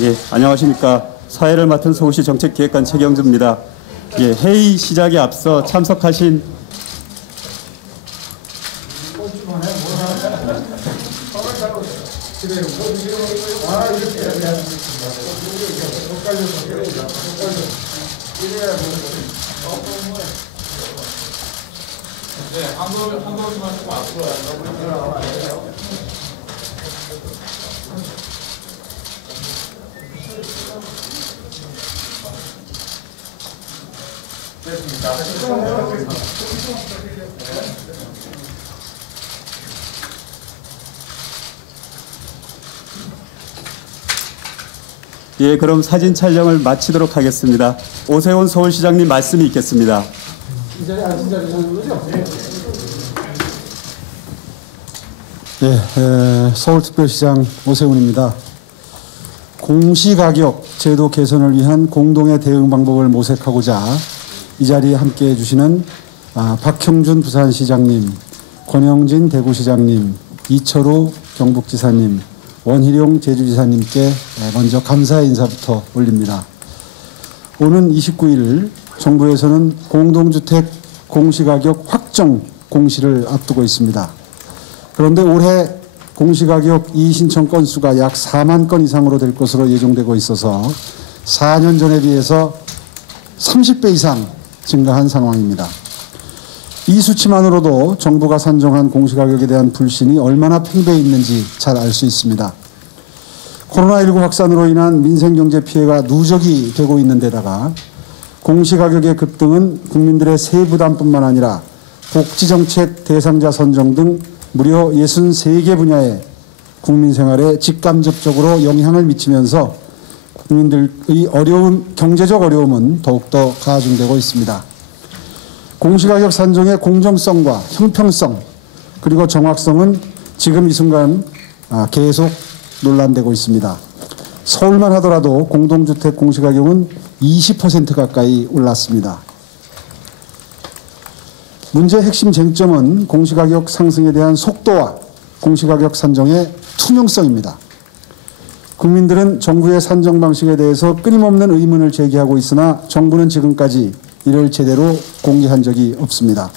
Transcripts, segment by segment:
예, 안녕하십니까. 사회를 맡은 서울시 정책기획관 최경주입니다. 예, 회의 시작에 앞서 참석하신 한 번만 조금 앞으로 예, 그럼 사진 촬영을 마치도록 하겠습니다. 오세훈 서울시장님 말씀이 있겠습니다. 이 자리에 앉은 자리 하는 거죠? 서울특별시장 오세훈입니다. 공시가격 제도 개선을 위한 공동의 대응 방법을 모색하고자 이 자리에 함께해 주시는 박형준 부산시장님, 권영진 대구시장님, 이철우 경북지사님, 원희룡 제주지사님께 먼저 감사의 인사부터 올립니다. 오는 29일 정부에서는 공동주택 공시가격 확정 공시를 앞두고 있습니다. 그런데 올해 공시가격 이의신청 건수가 약 4만 건 이상으로 될 것으로 예정되고 있어서 4년 전에 비해서 30배 이상 증가한 상황입니다. 이 수치만으로도 정부가 산정한 공시가격에 대한 불신이 얼마나 팽배해 있는지 잘 알 수 있습니다. 코로나19 확산으로 인한 민생경제 피해가 누적이 되고 있는 데다가 공시가격의 급등은 국민들의 세부담뿐만 아니라 복지정책 대상자 선정 등 무려 63개 분야의 국민 생활에 직간접적으로 영향을 미치면서 국민들의 경제적 어려움은 더욱더 가중되고 있습니다. 공시가격 산정의 공정성과 형평성 그리고 정확성은 지금 이 순간 계속 논란되고 있습니다. 서울만 하더라도 공동주택 공시가격은 20% 가까이 올랐습니다. 문제의 핵심 쟁점은 공시가격 상승에 대한 속도와 공시가격 산정의 투명성입니다. 국민들은 정부의 산정 방식에 대해서 끊임없는 의문을 제기하고 있으나 정부는 지금까지 이를 제대로 공개한 적이 없습니다.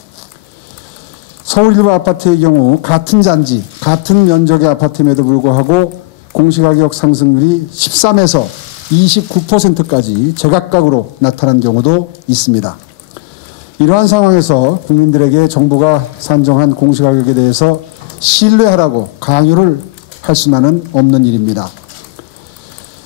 서울 일부 아파트의 경우 같은 잔지, 같은 면적의 아파트임에도 불구하고 공시가격 상승률이 13에서 29%까지 제각각으로 나타난 경우도 있습니다. 이러한 상황에서 국민들에게 정부가 산정한 공시가격에 대해서 신뢰하라고 강요를 할 수만은 없는 일입니다.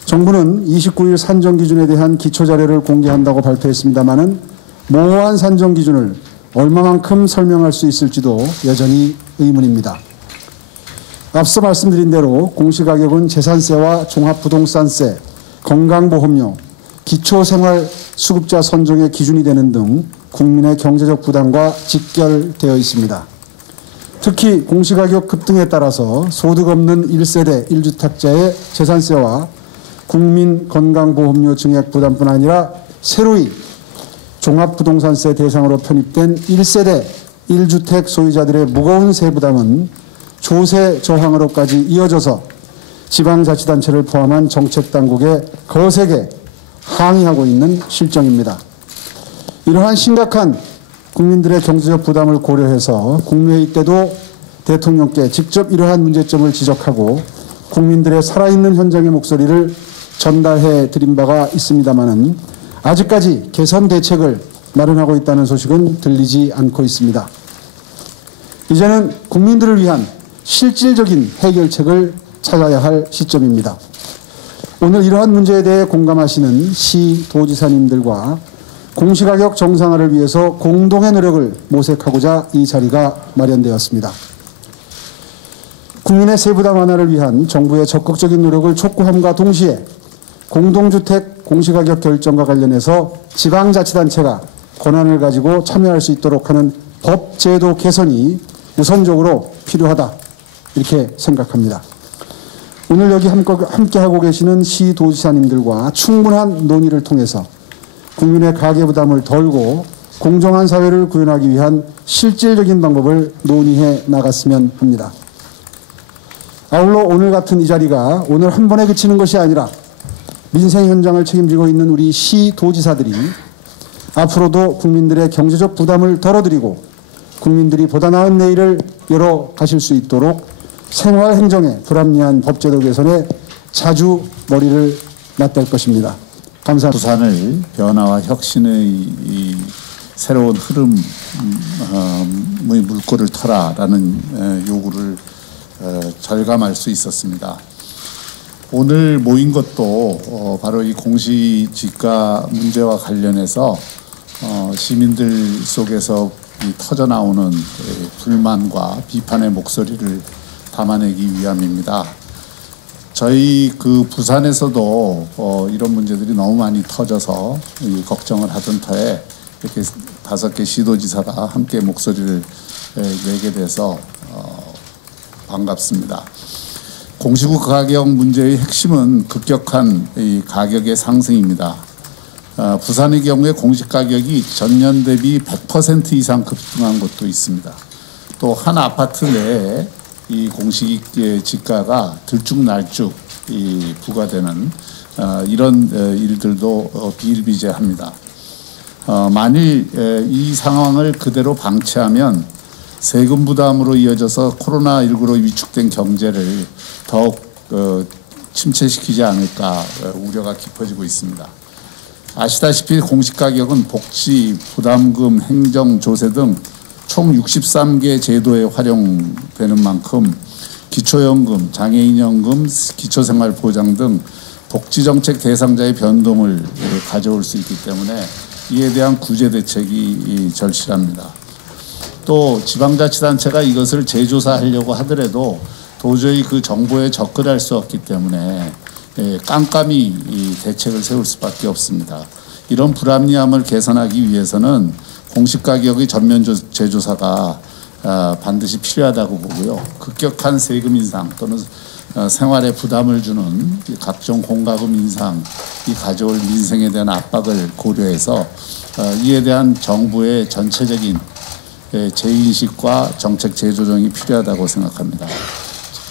정부는 29일 산정 기준에 대한 기초자료를 공개한다고 발표했습니다마는 모호한 산정 기준을 얼마만큼 설명할 수 있을지도 여전히 의문입니다. 앞서 말씀드린 대로 공시가격은 재산세와 종합부동산세, 건강보험료, 기초생활수급자 선정의 기준이 되는 등 국민의 경제적 부담과 직결되어 있습니다. 특히 공시가격 급등에 따라서 소득 없는 1세대 1주택자의 재산세와 국민건강보험료 증액 부담뿐 아니라 새로이 종합부동산세 대상으로 편입된 1세대 1주택 소유자들의 무거운 세부담은 조세 저항으로까지 이어져서 지방자치단체를 포함한 정책당국에 거세게 항의하고 있는 실정입니다. 이러한 심각한 국민들의 경제적 부담을 고려해서 국무회의 때도 대통령께 직접 이러한 문제점을 지적하고 국민들의 살아있는 현장의 목소리를 전달해 드린 바가 있습니다마는 아직까지 개선 대책을 마련하고 있다는 소식은 들리지 않고 있습니다. 이제는 국민들을 위한 실질적인 해결책을 찾아야 할 시점입니다. 오늘 이러한 문제에 대해 공감하시는 시, 도지사님들과 공시가격 정상화를 위해서 공동의 노력을 모색하고자 이 자리가 마련되었습니다. 국민의 세부담 완화를 위한 정부의 적극적인 노력을 촉구함과 동시에 공동주택 공시가격 결정과 관련해서 지방자치단체가 권한을 가지고 참여할 수 있도록 하는 법제도 개선이 우선적으로 필요하다 이렇게 생각합니다. 오늘 여기 함께하고 계시는 시도지사님들과 충분한 논의를 통해서 국민의 가계부담을 덜고 공정한 사회를 구현하기 위한 실질적인 방법을 논의해 나갔으면 합니다. 아울러 오늘 같은 이 자리가 오늘 한 번에 그치는 것이 아니라 민생 현장을 책임지고 있는 우리 시도지사들이 앞으로도 국민들의 경제적 부담을 덜어드리고 국민들이 보다 나은 내일을 열어가실 수 있도록 생활행정의 불합리한 법제도 개선에 자주 머리를 맞댈 것입니다. 감사합니다. 부산을 변화와 혁신의 이 새로운 흐름의 물꼬를 터라라는 요구를 절감할 수 있었습니다. 오늘 모인 것도 바로 이 공시지가 문제와 관련해서 시민들 속에서 터져나오는 불만과 비판의 목소리를 담아내기 위함입니다. 저희 부산에서도 이런 문제들이 너무 많이 터져서 걱정을 하던 터에 이렇게 5개 시도지사가 함께 목소리를 내게 돼서 반갑습니다. 공시국 가격 문제의 핵심은 급격한 이 가격의 상승입니다. 부산의 경우에 공시 가격이 전년 대비 100% 이상 급등한 곳도 있습니다. 또 한 아파트 내에 이 공시지가가 들쭉날쭉 부과되는 이런 일들도 비일비재합니다. 만일 이 상황을 그대로 방치하면 세금 부담으로 이어져서 코로나19로 위축된 경제를 더욱 침체시키지 않을까 우려가 깊어지고 있습니다. 아시다시피 공시가격은 복지, 부담금, 행정, 조세 등 총 63개 제도에 활용되는 만큼 기초연금, 장애인연금, 기초생활보장 등 복지정책 대상자의 변동을 가져올 수 있기 때문에 이에 대한 구제 대책이 절실합니다. 또 지방자치단체가 이것을 재조사하려고 하더라도 도저히 그 정보에 접근할 수 없기 때문에 깜깜이 대책을 세울 수밖에 없습니다. 이런 불합리함을 개선하기 위해서는 공시가격의 전면 재조사가 반드시 필요하다고 보고요. 급격한 세금 인상 또는 생활에 부담을 주는 각종 공과금 인상이 가져올 민생에 대한 압박을 고려해서 이에 대한 정부의 전체적인 재인식과 정책 재조정이 필요하다고 생각합니다.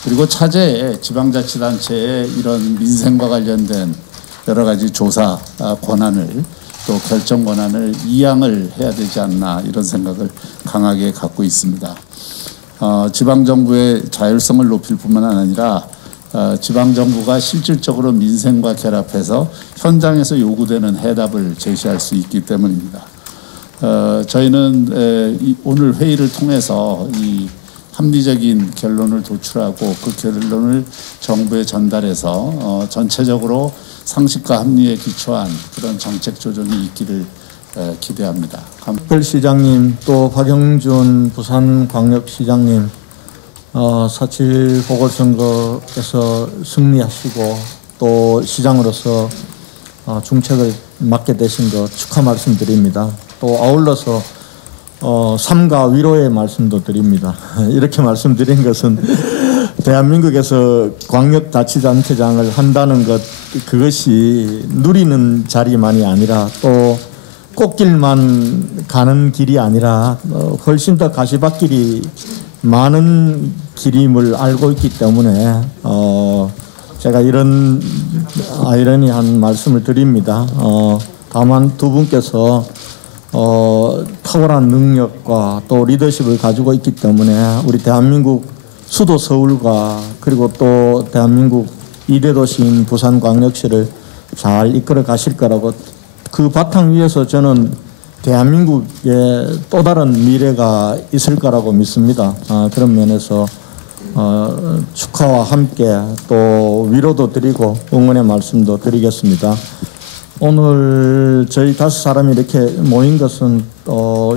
그리고 차제에 지방자치단체의 이런 민생과 관련된 여러 가지 조사 권한을 또 결정 권한을 이양을 해야 되지 않나 이런 생각을 강하게 갖고 있습니다. 지방정부의 자율성을 높일 뿐만 아니라 지방정부가 실질적으로 민생과 결합해서 현장에서 요구되는 해답을 제시할 수 있기 때문입니다. 저희는 오늘 회의를 통해서 이 합리적인 결론을 도출하고 그 결론을 정부에 전달해서 전체적으로 상식과 합리에 기초한 그런 정책 조정이 있기를 기대합니다. 시장님 또 박영준 부산광역시장님 4.7 보궐선거에서 승리하시고 또 시장으로서 중책을 맡게 되신 것 축하 말씀드립니다. 또 아울러서 삼가 위로의 말씀도 드립니다. 이렇게 말씀드린 것은 대한민국에서 광역자치단체장을 한다는 것 그것이 누리는 자리만이 아니라 또 꽃길만 가는 길이 아니라 훨씬 더 가시밭길이 많은 길임을 알고 있기 때문에 제가 이런 아이러니한 말씀을 드립니다. 다만 두 분께서 탁월한 능력과 또 리더십을 가지고 있기 때문에 우리 대한민국 수도 서울과 그리고 또 대한민국 2대 도시인 부산광역시를 잘 이끌어 가실 거라고 그 바탕 위에서 저는 대한민국에 또 다른 미래가 있을 거라고 믿습니다. 그런 면에서 축하와 함께 또 위로도 드리고 응원의 말씀도 드리겠습니다. 오늘 저희 5사람이 이렇게 모인 것은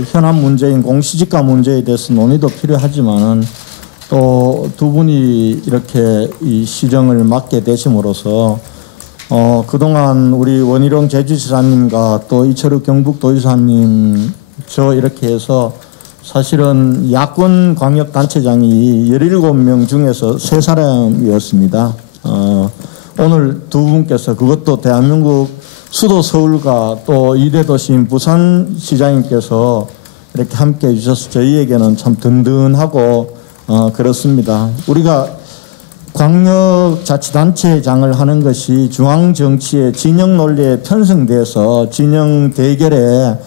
현안 문제인 공시지가 문제에 대해서 논의도 필요하지만은 또 두 분이 이렇게 이 시정을 맡게 되심으로써 그동안 우리 원희룡 제주지사님과 또 이철욱 경북도지사님 저 이렇게 해서 사실은 야권 광역단체장이 17명 중에서 3사람이었습니다. 오늘 두 분께서 그것도 대한민국 수도 서울과 또 이대도시인 부산시장님께서 이렇게 함께해 주셔서 저희에게는 참 든든하고 그렇습니다. 우리가 광역자치단체장을 하는 것이 중앙정치의 진영 논리에 편성돼서 진영 대결에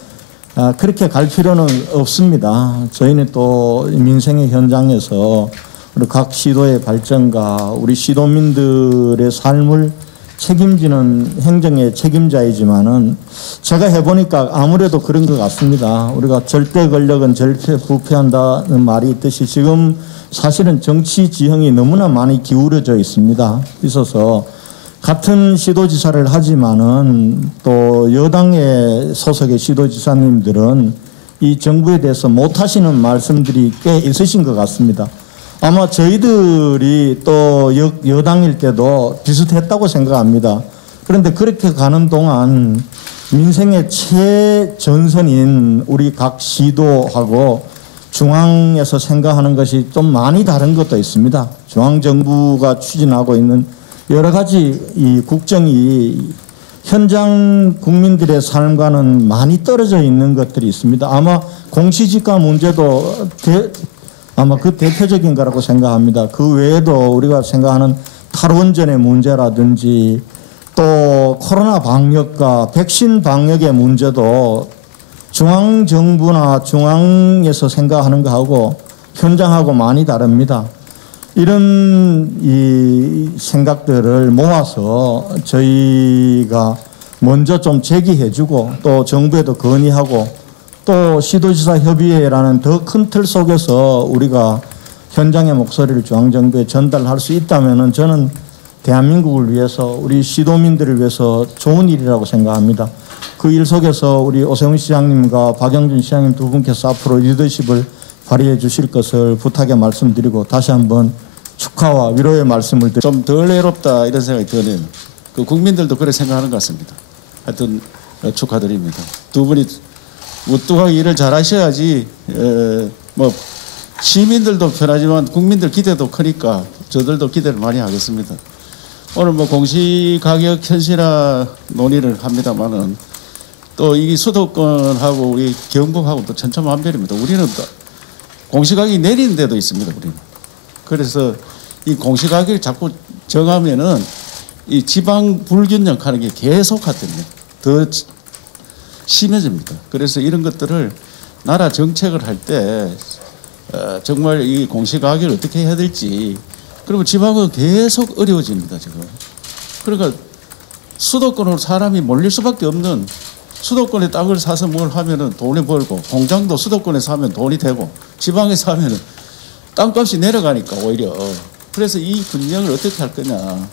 그렇게 갈 필요는 없습니다. 저희는 또 민생의 현장에서 우리 각 시도의 발전과 우리 시도민들의 삶을 책임지는 행정의 책임자이지만은 제가 해보니까 아무래도 그런 것 같습니다. 우리가 절대 권력은 절대 부패한다는 말이 있듯이 지금 사실은 정치 지형이 너무나 많이 기울어져 있어서 같은 시도지사를 하지만은 또 여당의 소속의 시도지사님들은 이 정부에 대해서 못하시는 말씀들이 꽤 있으신 것 같습니다. 아마 저희들이 또 여당일 때도 비슷했다고 생각합니다. 그런데 그렇게 가는 동안 민생의 최전선인 우리 각 시도하고 중앙에서 생각하는 것이 좀 많이 다른 것도 있습니다. 중앙정부가 추진하고 있는 여러 가지 이 국정이 현장 국민들의 삶과는 많이 떨어져 있는 것들이 있습니다. 아마 공시지가 문제도 아마 그 대표적인 거라고 생각합니다. 그 외에도 우리가 생각하는 탈원전의 문제라든지 또 코로나 방역과 백신 방역의 문제도 중앙정부나 중앙에서 생각하는 거하고 현장하고 많이 다릅니다. 이런 이 생각들을 모아서 저희가 먼저 좀 제기해주고 또 정부에도 건의하고 또 시도지사 협의회라는 더 큰 틀 속에서 우리가 현장의 목소리를 중앙정부에 전달할 수 있다면은 저는 대한민국을 위해서 우리 시도민들을 위해서 좋은 일이라고 생각합니다. 그 일 속에서 우리 오세훈 시장님과 박영준 시장님 두 분께서 앞으로 리더십을 발휘해 주실 것을 부탁의 말씀드리고 다시 한번 축하와 위로의 말씀을 드립니다. 좀 덜 외롭다 이런 생각이 드네요. 그 국민들도 그렇게 생각하는 것 같습니다. 하여튼 축하드립니다. 두 분이 우뚝하게 일을 잘하셔야지 뭐 시민들도 편하지만 국민들 기대도 크니까 저들도 기대를 많이 하겠습니다. 오늘 뭐 공시가격 현실화 논의를 합니다만은 또 이 수도권하고 우리 경북하고 또 천차만별입니다. 우리는 또 공시가격이 내리는 데도 있습니다. 우리는. 그래서 이 공시가격을 자꾸 정하면은 이 지방 불균형 하는 게 계속하거든요. 더 심해집니다. 그래서 이런 것들을 나라 정책을 할 때 정말 이 공시가격을 어떻게 해야 될지 그리고 지방은 계속 어려워집니다. 지금. 그러니까 수도권으로 사람이 몰릴 수밖에 없는 수도권에 땅을 사서 뭘 하면은 돈이 벌고 공장도 수도권에 사면 돈이 되고 지방에 사면은 땅값이 내려가니까 오히려 그래서 이 균형을 어떻게 할 거냐.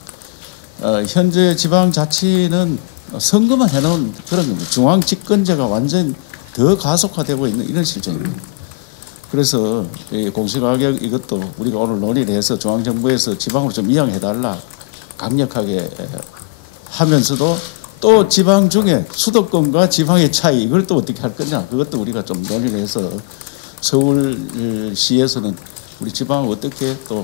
현재 지방자치는 선거만 해놓은 그런 겁니다. 중앙 집권제가 완전 더 가속화되고 있는 이런 실정입니다. 그래서 이 공시가격 이것도 우리가 오늘 논의를 해서 중앙정부에서 지방으로 좀 이양해달라 강력하게 하면서도 또 지방 중에 수도권과 지방의 차이 이걸 또 어떻게 할 거냐 그것도 우리가 좀 논의를 해서 서울시에서는 우리 지방을 어떻게 또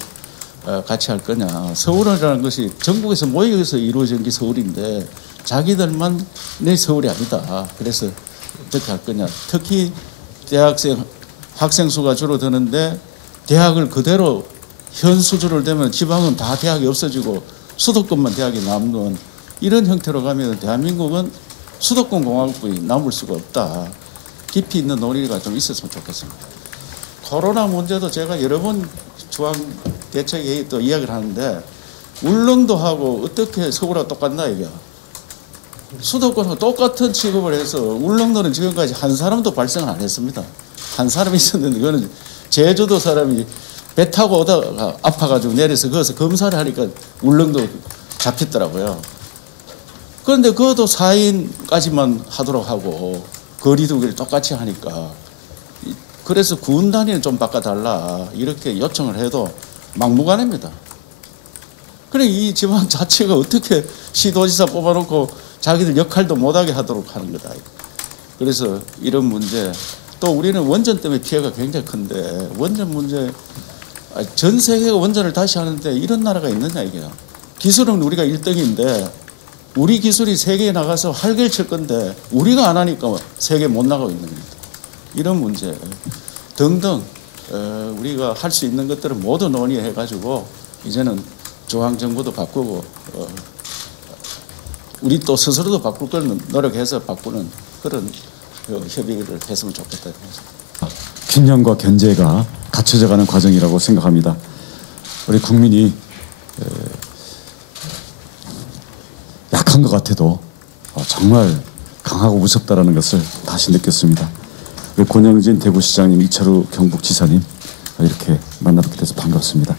같이 할 거냐. 서울이라는 것이 전국에서 모여서 이루어진 게 서울인데 자기들만의 서울이 아니다. 그래서 어떻게 할 거냐. 특히 학생 수가 줄어드는데 대학을 그대로 현 수준을 되면 지방은 다 대학이 없어지고 수도권만 대학이 남는 이런 형태로 가면 대한민국은 수도권 공화국이 남을 수가 없다. 깊이 있는 논의가 좀 있었으면 좋겠습니다. 코로나 문제도 제가 여러 번 중앙대책회의 또 이야기를 하는데 울릉도하고 어떻게 서울하고 똑같나 이게. 수도권하고 똑같은 취급을 해서 울릉도는 지금까지 한 사람도 발생을 안 했습니다. 한 사람이 있었는데 그거는 제주도 사람이 배 타고 오다가 아파가지고 내려서 거기서 검사를 하니까 울릉도 잡혔더라고요. 그런데 그것도 4인까지만 하도록 하고 거리두기를 똑같이 하니까 그래서 군 단위는 좀 바꿔달라 이렇게 요청을 해도 막무가내입니다. 그래 이 지방 자체가 어떻게 시도지사 뽑아놓고 자기들 역할도 못하게 하도록 하는 거다. 그래서 이런 문제 또 우리는 원전 때문에 피해가 굉장히 큰데 원전 문제 전 세계가 원전을 다시 하는데 이런 나라가 있느냐 이게. 기술은 우리가 1등인데 우리 기술이 세계에 나가서 활개를 칠 건데 우리가 안 하니까 세계에 못 나가고 있는 겁니다. 이런 문제 등등 우리가 할 수 있는 것들을 모두 논의해가지고 이제는 중앙정부도 바꾸고 우리 또 스스로도 바꿀 걸 노력해서 바꾸는 그런 협의를 했으면 좋겠다. 균형과 견제가 갖춰져가는 과정이라고 생각합니다. 우리 국민이 약한 것 같아도 정말 강하고 무섭다라는 것을 다시 느꼈습니다. 우리 권영진 대구시장님, 이철우 경북지사님 이렇게 만나뵙게 돼서 반갑습니다.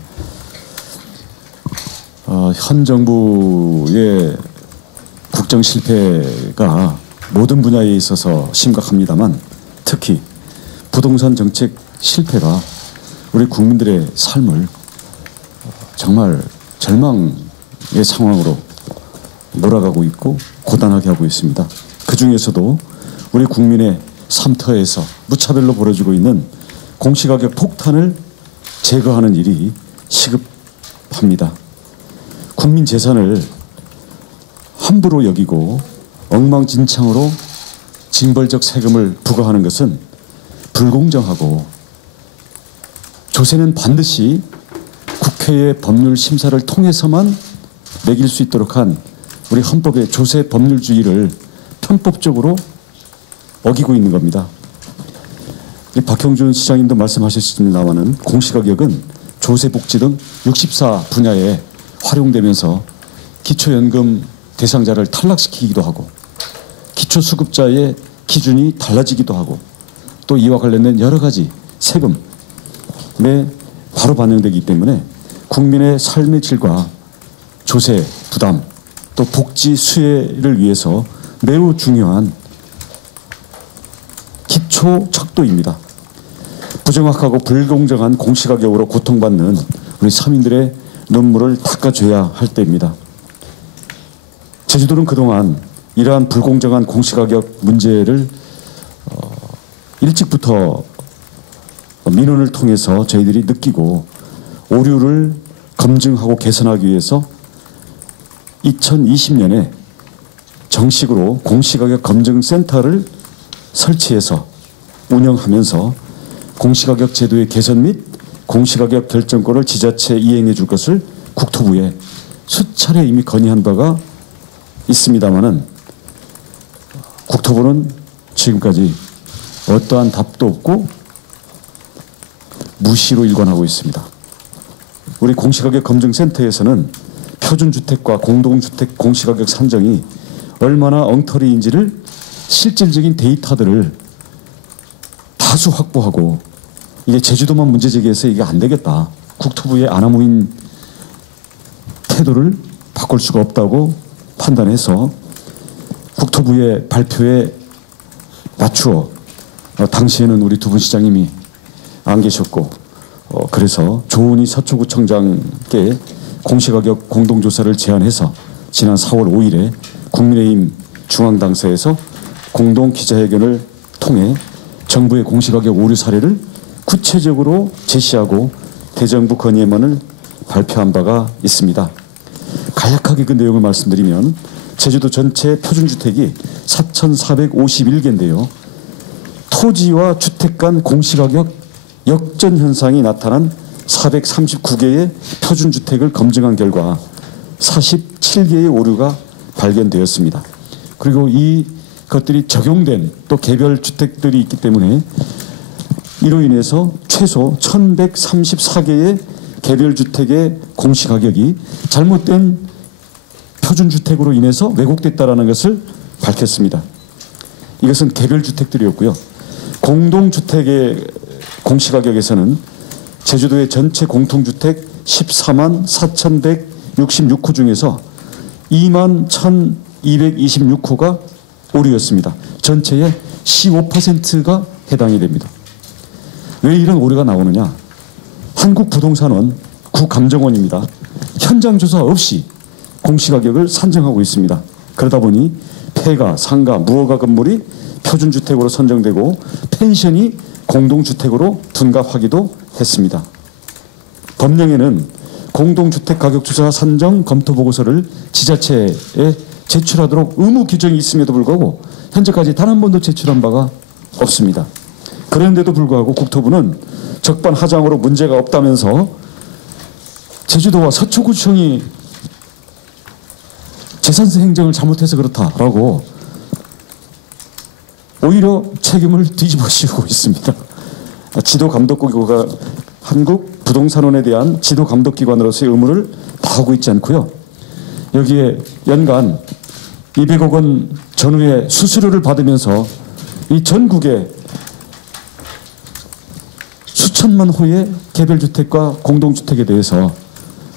현 정부의 국정 실패가 모든 분야에 있어서 심각합니다만 특히 부동산 정책 실패가 우리 국민들의 삶을 정말 절망의 상황으로 몰아가고 있고 고단하게 하고 있습니다. 그 중에서도 우리 국민의 삶터에서 무차별로 벌어지고 있는 공시가격 폭탄을 제거하는 일이 시급합니다. 국민 재산을 함부로 여기고 엉망진창으로 징벌적 세금을 부과하는 것은 불공정하고 조세는 반드시 국회의 법률 심사를 통해서만 매길 수 있도록 한 우리 헌법의 조세 법률주의를 편법적으로 어기고 있는 겁니다. 박형준 시장님도 말씀하셨습니다마는 공시가격은 조세복지 등 64 분야에 활용되면서 기초연금 대상자를 탈락시키기도 하고 기초수급자의 기준이 달라지기도 하고 또 이와 관련된 여러 가지 세금에 바로 반영되기 때문에 국민의 삶의 질과 조세 부담 또 복지 수혜를 위해서 매우 중요한 기초 척도입니다. 부정확하고 불공정한 공시가격으로 고통받는 우리 서민들의 눈물을 닦아줘야 할 때입니다. 제주도는 그동안 이러한 불공정한 공시가격 문제를 일찍부터 민원을 통해서 저희들이 느끼고 오류를 검증하고 개선하기 위해서 2020년에 정식으로 공시가격 검증센터를 설치해서 운영하면서 공시가격 제도의 개선 및 공시가격 결정권을 지자체에 이행해 줄 것을 국토부에 수차례 이미 건의한 바가 있습니다마는 국토부는 지금까지 어떠한 답도 없고 무시로 일관하고 있습니다. 우리 공시가격 검증센터에서는 표준주택과 공동주택 공시가격 산정이 얼마나 엉터리인지를 실질적인 데이터들을 다수 확보하고 이게 제주도만 문제 제기해서 이게 안 되겠다. 국토부의 아나무인 태도를 바꿀 수가 없다고 판단해서 국토부의 발표에 맞추어 당시에는 우리 두 분 시장님이 안 계셨고 그래서 조은희 서초구청장께 공시가격 공동조사를 제안해서 지난 4월 5일에 국민의힘 중앙당사에서 공동 기자회견을 통해 정부의 공시가격 오류 사례를 구체적으로 제시하고 대정부 건의안을 발표한 바가 있습니다. 간략하게 그 내용을 말씀드리면 제주도 전체 표준주택이 4,451개인데요. 토지와 주택 간 공시가격 역전 현상이 나타난 439개의 표준주택을 검증한 결과 47개의 오류가 발견되었습니다. 그리고 이 것들이 적용된 또 개별 주택들이 있기 때문에 이로 인해서 최소 1,134개의 개별 주택의 공시가격이 잘못된 표준주택으로 인해서 왜곡됐다라는 것을 밝혔습니다. 이것은 개별 주택들이었고요. 공동주택의 공시가격에서는 제주도의 전체 공통주택 14만 4,166호 중에서 2만 1,226호가 오류였습니다. 전체의 15%가 해당이 됩니다. 왜 이런 오류가 나오느냐? 한국부동산원 구감정원입니다. 현장 조사 없이 공시가격을 산정하고 있습니다. 그러다 보니 폐가, 상가, 무허가 건물이 표준주택으로 선정되고 펜션이 공동주택으로 둔갑하기도 했습니다. 법령에는 공동주택 가격조사 산정 검토 보고서를 지자체에 제출하도록 의무 규정이 있음에도 불구하고 현재까지 단 한 번도 제출한 바가 없습니다. 그런데도 불구하고 국토부는 적반하장으로 문제가 없다면서 제주도와 서초구청이 재산세 행정을 잘못해서 그렇다라고 오히려 책임을 뒤집어 씌우고 있습니다. 지도감독국가 한국부동산원에 대한 지도감독기관으로서의 의무를 다하고 있지 않고요. 여기에 연간 200억 원 전후의 수수료를 받으면서 이 전국의 수천만 호의 개별주택과 공동주택에 대해서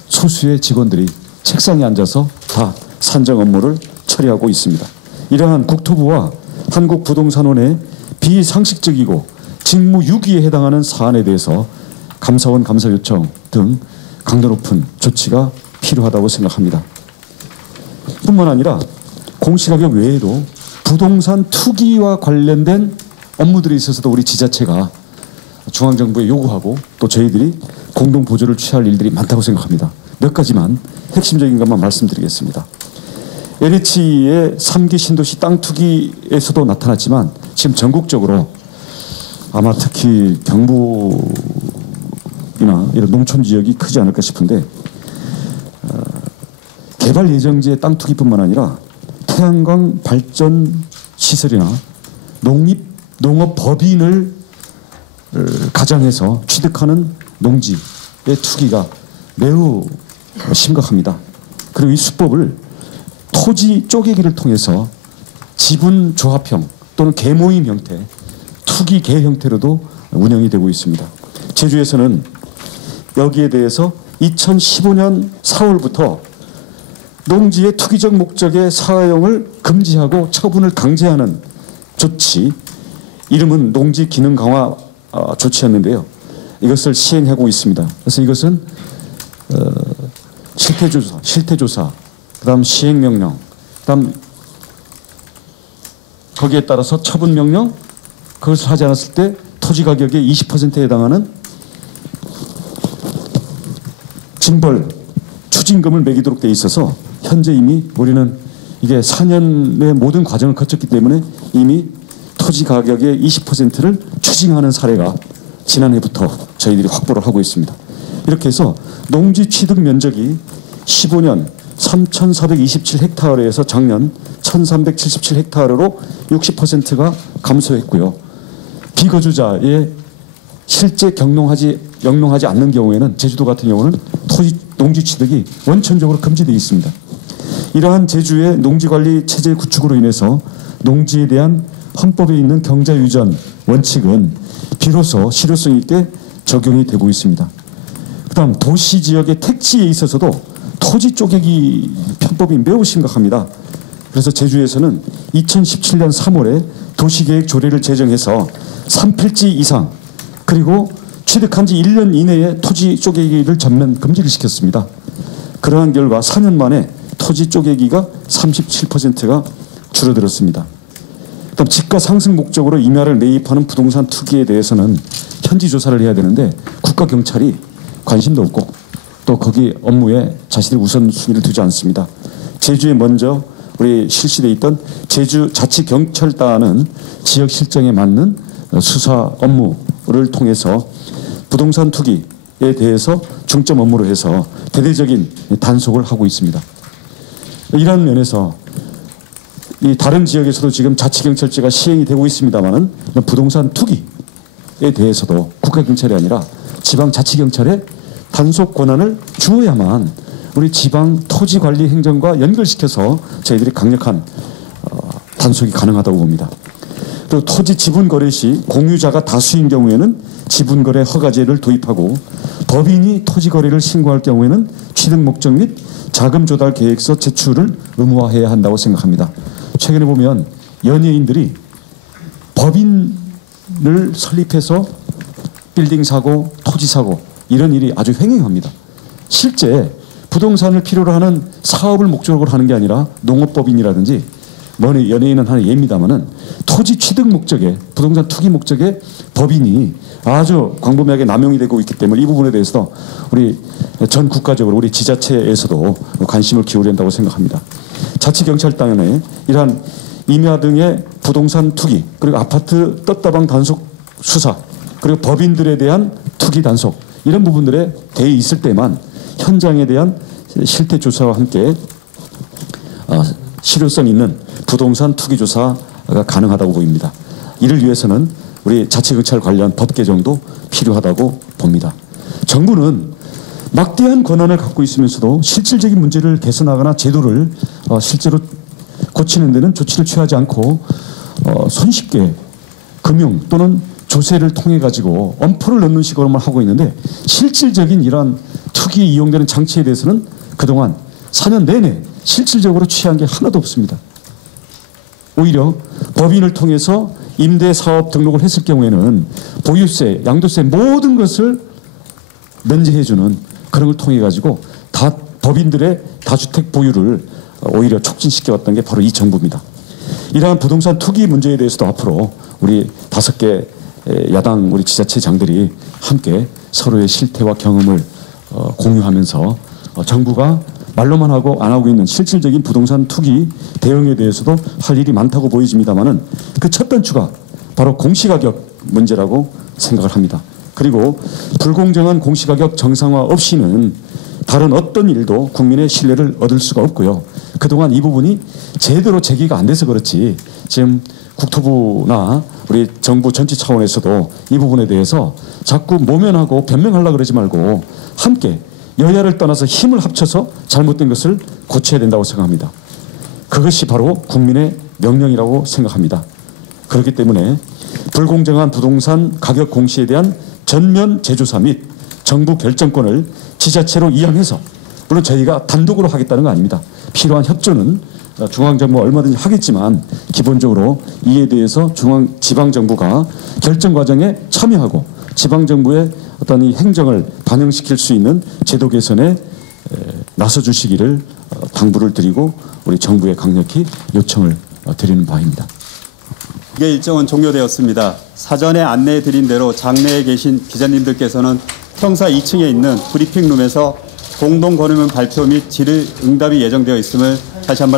소수의 직원들이 책상에 앉아서 다 산정 업무를 처리하고 있습니다. 이러한 국토부와 한국부동산원의 비상식적이고 직무유기에 해당하는 사안에 대해서 감사원 감사 요청 등 강도 높은 조치가 필요하다고 생각합니다. 뿐만 아니라 공시가격 외에도 부동산 투기와 관련된 업무들에 있어서도 우리 지자체가 중앙정부에 요구하고 또 저희들이 공동 보조를 취할 일들이 많다고 생각합니다. 몇 가지만 핵심적인 것만 말씀드리겠습니다. LH의 3기 신도시 땅 투기에서도 나타났지만 지금 전국적으로 아마 특히 경부나 이런 농촌 지역이 크지 않을까 싶은데 개발 예정지의 땅 투기뿐만 아니라 태양광 발전 시설이나 농업 법인을 가장해서 취득하는 농지의 투기가 매우 심각합니다. 그리고 이 수법을 토지 쪼개기를 통해서 지분 조합형 또는 계모임 형태, 투기 계 형태로도 운영이 되고 있습니다. 제주에서는 여기에 대해서 2015년 4월부터 농지의 투기적 목적의 사용을 금지하고 처분을 강제하는 조치, 이름은 농지 기능 강화 조치였는데요. 이것을 시행하고 있습니다. 그래서 이것은 실태조사, 그다음 시행명령, 그다음 거기에 따라서 처분명령, 그것을 하지 않았을 때 토지 가격의 20%에 해당하는 징벌, 추징금을 매기도록 돼 있어서 현재 이미 우리는 이게 4년의 모든 과정을 거쳤기 때문에 이미 토지 가격의 20%를 추징하는 사례가 지난해부터 저희들이 확보를 하고 있습니다. 이렇게 해서 농지 취득 면적이 15년 3,427헥타르에서 작년 1,377헥타르로 60%가 감소했고요. 비거주자의 실제 영농하지 않는 경우에는 제주도 같은 경우는 농지 취득이 원천적으로 금지되어 있습니다. 이러한 제주의 농지관리 체제 구축으로 인해서 농지에 대한 헌법에 있는 경자유전 원칙은 비로소 실효성 있게 적용이 되고 있습니다. 그다음 도시 지역의 택지에 있어서도 토지 쪼개기 편법이 매우 심각합니다. 그래서 제주에서는 2017년 3월에 도시계획 조례를 제정해서 3필지 이상 그리고 취득한 지 1년 이내에 토지 쪼개기를 전면 금지를 시켰습니다. 그러한 결과 4년 만에 토지 쪼개기가 37%가 줄어들었습니다. 그다음 집가 상승 목적으로 임야를 매입하는 부동산 투기에 대해서는 현지 조사를 해야 되는데 국가경찰이 관심도 없고 또 거기 업무에 자신의 우선순위를 두지 않습니다. 제주에 먼저 우리 실시돼 있던 제주자치경찰단은 지역 실정에 맞는 수사 업무를 통해서 부동산 투기에 대해서 중점 업무로 해서 대대적인 단속을 하고 있습니다. 이런 면에서 이 다른 지역에서도 지금 자치경찰제가 시행이 되고 있습니다만은 부동산 투기에 대해서도 국가경찰이 아니라 지방자치경찰에 단속 권한을 주어야만 우리 지방 토지관리 행정과 연결시켜서 저희들이 강력한 단속이 가능하다고 봅니다. 또 토지 지분거래 시 공유자가 다수인 경우에는 지분거래 허가제를 도입하고 법인이 토지거래를 신고할 경우에는 취득 목적 및 자금 조달 계획서 제출을 의무화해야 한다고 생각합니다. 최근에 보면 연예인들이 법인을 설립해서 빌딩 사고, 토지 사고 이런 일이 아주 횡행합니다. 실제 부동산을 필요로 하는 사업을 목적으로 하는 게 아니라 농업법인이라든지 연예인은 하는 예입니다만은 토지 취득 목적에 부동산 투기 목적에 법인이 아주 광범위하게 남용이 되고 있기 때문에 이 부분에 대해서도 우리 전 국가적으로 우리 지자체에서도 관심을 기울여야 한다고 생각합니다. 자치경찰단에 이러한 임야 등의 부동산 투기 그리고 아파트 떴다방 단속 수사 그리고 법인들에 대한 투기 단속 이런 부분들에 대해 있을 때만 현장에 대한 실태 조사와 함께 실효성 있는 부동산 투기 조사가 가능하다고 보입니다. 이를 위해서는 우리 자치경찰 관련 법 개정도 필요하다고 봅니다. 정부는 막대한 권한을 갖고 있으면서도 실질적인 문제를 개선하거나 제도를 실제로 고치는 데는 조치를 취하지 않고 손쉽게 금융 또는 조세를 통해 가지고 엄포를 넣는 식으로만 하고 있는데 실질적인 이러한 투기에 이용되는 장치에 대해서는 그동안 4년 내내 실질적으로 취한 게 하나도 없습니다. 오히려 법인을 통해서 임대사업 등록을 했을 경우에는 보유세, 양도세 모든 것을 면제해주는 그런 걸 통해 가지고 다 법인들의 다주택 보유를 오히려 촉진시켜왔던 게 바로 이 정부입니다. 이러한 부동산 투기 문제에 대해서도 앞으로 우리 5개 야당 우리 지자체장들이 함께 서로의 실태와 경험을 공유하면서 정부가 말로만 하고 안 하고 있는 실질적인 부동산 투기 대응에 대해서도 할 일이 많다고 보여집니다만은 그 첫 단추가 바로 공시가격 문제라고 생각을 합니다. 그리고 불공정한 공시가격 정상화 없이는 다른 어떤 일도 국민의 신뢰를 얻을 수가 없고요. 그동안 이 부분이 제대로 제기가 안 돼서 그렇지 지금 국토부나 우리 정부 전체 차원에서도 이 부분에 대해서 자꾸 모면하고 변명하려고 그러지 말고 함께 여야를 떠나서 힘을 합쳐서 잘못된 것을 고쳐야 된다고 생각합니다. 그것이 바로 국민의 명령이라고 생각합니다. 그렇기 때문에 불공정한 부동산 가격 공시에 대한 전면 재조사 및 정부 결정권을 지자체로 이양해서 물론 저희가 단독으로 하겠다는 거 아닙니다. 필요한 협조는 중앙정부가 얼마든지 하겠지만 기본적으로 이에 대해서 지방정부가 결정 과정에 참여하고 지방정부의 어떤 이 행정을 반영시킬 수 있는 제도 개선에 나서 주시기를 당부를 드리고 우리 정부에 강력히 요청을 드리는 바입니다. 이게 일정은 종료되었습니다. 사전에 안내해 드린 대로 장내에 계신 기자님들께서는 평사 2층에 있는 브리핑룸에서 공동 건의문 발표 및 질의 응답이 예정되어 있음을 다시 한번